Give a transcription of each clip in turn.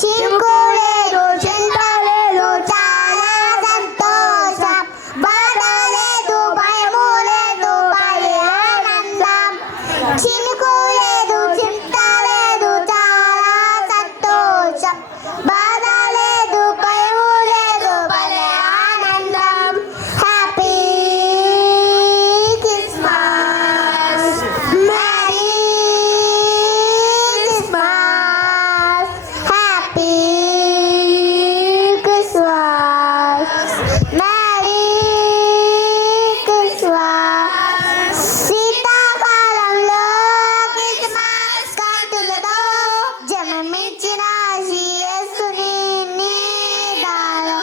చినుకు లేదు, చింత లేదు, చాలా సంతోషం. బాధ లేదు, భయము లేదు, భలే ఆనందం. చినుకు లేదు, చింత లేదు, చాలా సంతోషం. బాధ లేదు, భయము లేదు, భలే ఆనందం. Happy Christmas, merry Christmas, happy Christmas, merry Christmas. శీతాకాలంలో క్రిస్మస్ కాంతులతో జన్మించిన యేసుని నీడలో,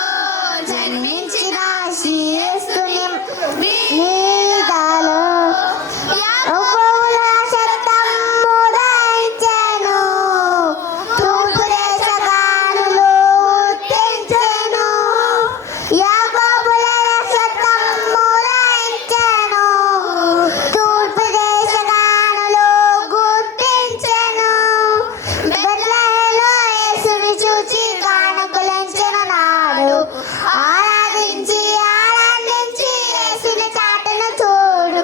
జన్మించిన యేసుని నీడలో పువ్వుల శబ్దం ఉదయించెను, తూర్పు దేశగానులు ఉద్యమించెను. యాకోబుల శబ్దం ఉదయించెను, తూర్పు దేశగానులు గుర్తించెను. బెత్లెహేములో యేసుని చూచి కానుకలించెను నాడు. ఆరాధించి ఆనందించి యేసుని చాటును చూడు.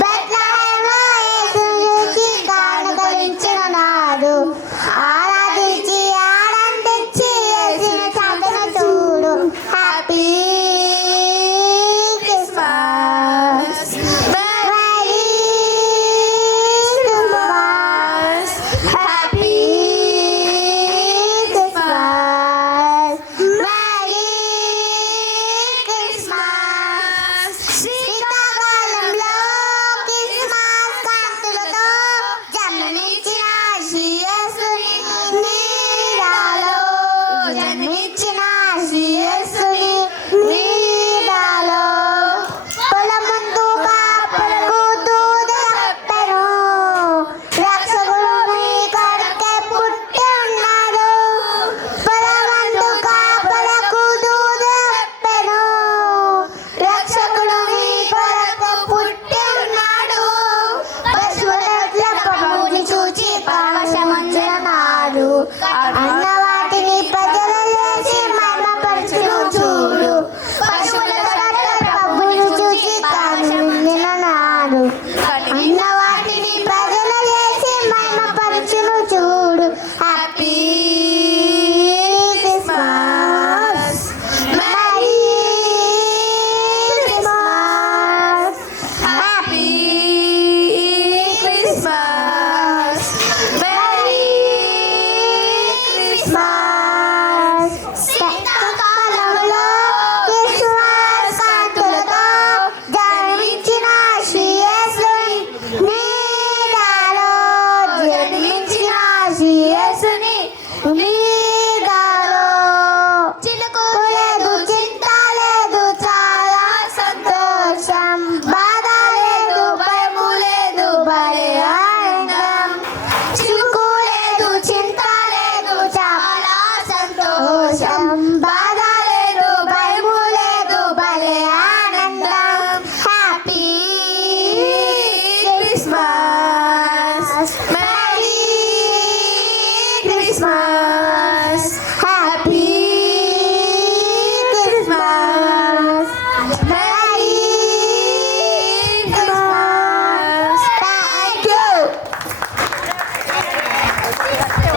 బెత్లెహేములో యేసుని చూచి కానుకలించెను నాడు. ఆరాధించి ఆనందించి యేసుని చాటును చూడు. Happy Christmas, merry Christmas, happy Christmas, merry Christmas. శీతాకాలంలో క్రిస్మస్ కాంతులతో జన్మించిన యేసుని నీడలో, జన్మించిన యేసుని నీడలో పొలమందు కాపరులకు దూత చెప్పెను, రక్షకుడు మీ కొరకే పుట్టి ఉన్నాడు. పొలమందు కాపరులకు దూత చెప్పెను, రక్షకుడు మీ కొరకు పుట్టి ఉన్నాడు. పశువుల ప్రభువుని చూచి పరవశమొందినాడు. అన్న వాటిని ప్రజలు చేసి మహిమపరచును చూడు. పశువుల ప్రభువుని చూచి పరవశమొందినాడు. అన్న వాటిని ప్రజలు చేసి మహిమపరచును చూడు. Happy Christmas, merry Christmas, happy Christmas, merry Christmas. శీతాకాలంలో క్రిస్మస్ కాంతులతో జన్మించిన యేసుని నీడలో, జన్మించిన యేసుని నీడలో చినుకు లేదు, చింత లేదు, చాలా సంతోషం. బాధ లేదు, భయము లేదు, భలే ఆనందం. చినుకు లేదు, చింత లేదు, చాలా సంతోషం. బాధ లేదు, భయము లేదు, భలే ఆనందం. Happy Christmas, merry Christmas.